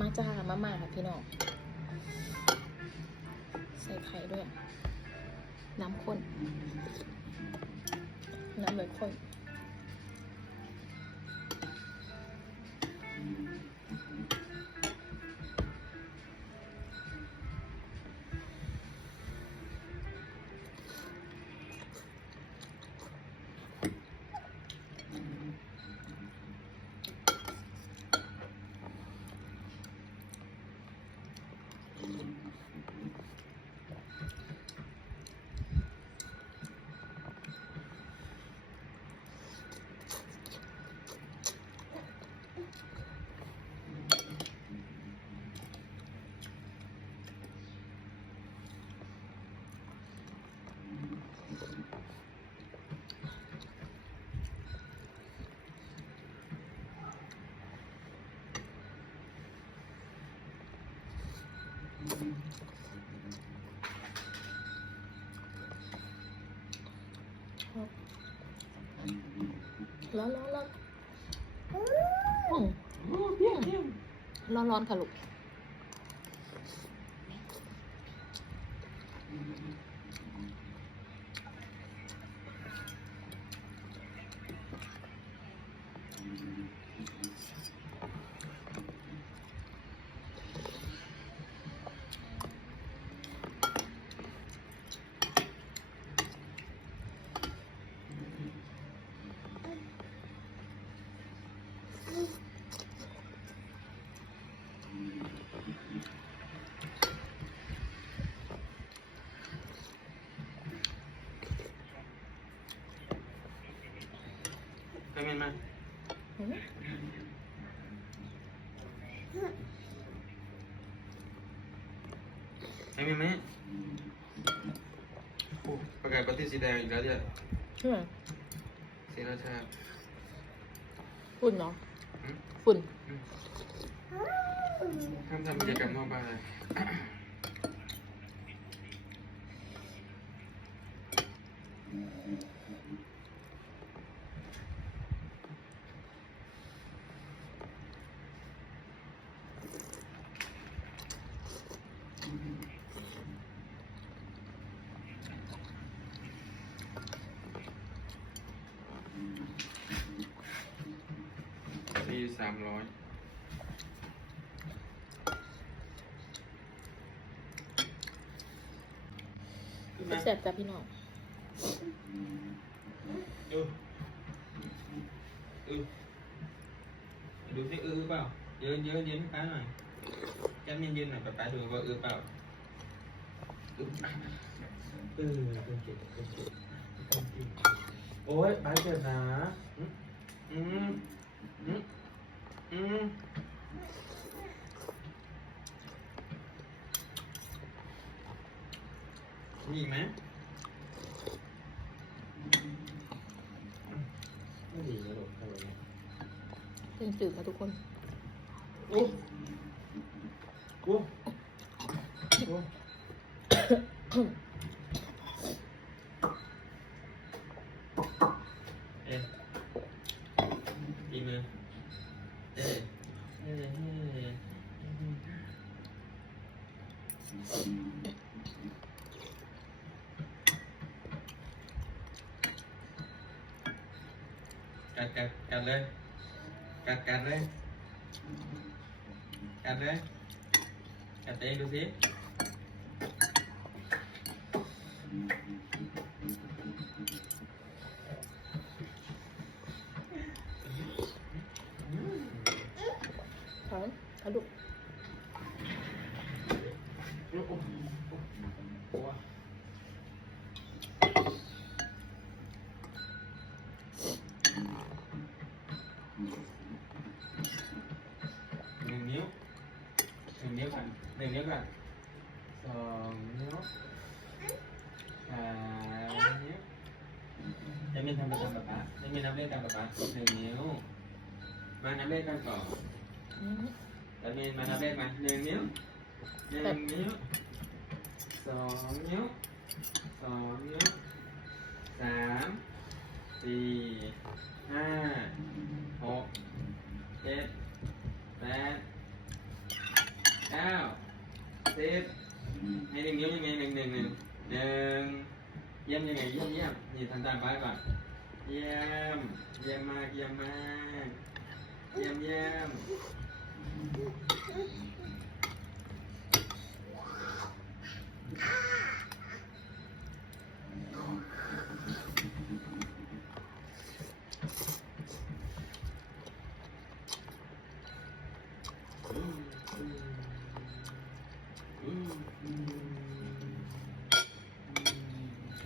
มาจ้ามาม่าค่ะพี่น้อง ใส่ไข่ด้วย น้ำข้น น้ำเลยข้น ร้อนร้อนร้อนอืมร้อนร้อนค่ะลูก มียนมาอืมไปเมียนมาโอ้ประกาศปฏิสีแดงอีกแล้วเนี่ยใช่ไหมสีราชาฝุ่นเนาะอืมฝุ่นอืมห้ามทำกิจกรรมนอกบ้านเลย ที สามร้อยแซ่บจ้ะพี่น้องดูดูดูสิอือเปล่ายืนยืนยืนให้ป้าหน่อยแก้มยืนยืนหน่อยป้าป้าดูว่าอือเปล่าอือเออเป็นเจ็บเป็นเจ็บเป็นเจ็บโอ้ยป้าเจ็บนะอืมอืม อืมอืมมีอีกไหมไม่ดีนะลูกทำไมเนี่ยเป็นจืดค่ะทุกคนโอ้โอ้โอ้เอ๊ะอีมือเอ๊ะเอ๊ะเอ๊ะ กัดกัดกัดเลย กัดกัดเลย กัดเลย กัดเองดูสิถอนกระดูก โอ้โหนึ่งนิ้วหนึ่งนิ้วก่อนหนึ่งนิ้วก่อนสองนิ้วสามนิ้วจะไม่ทำไปตามป๊าป๊าจะไม่นับเลขตามป๊าป๊าหนึ่งนิ้ว มานับเลขกันก่อนอืมแล้วมีมานับเลขมาหนึ่งนิ้วหนึ่งนิ้วสองนิ้วสองนิ้วสาม สี่ห้าหกเจ็ดแปดเก้าสิบให้หนึ่งนิ้วยังไงหนึ่งหนึ่งหนึ่งหนึ่งเยี่ยมยังไงเยี่ยมเยี่ยมนี่ทันตาไปก่อนเยี่ยมเยี่ยมมากเยี่ยมมากเยี่ยมเยี่ยม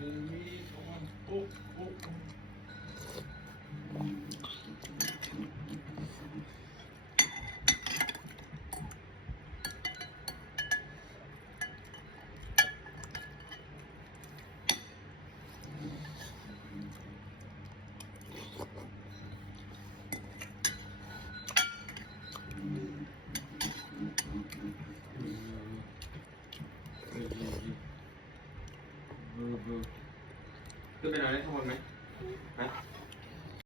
on. Oh, oh, oh. ไปนอนได้ข้างบนไหมฮะ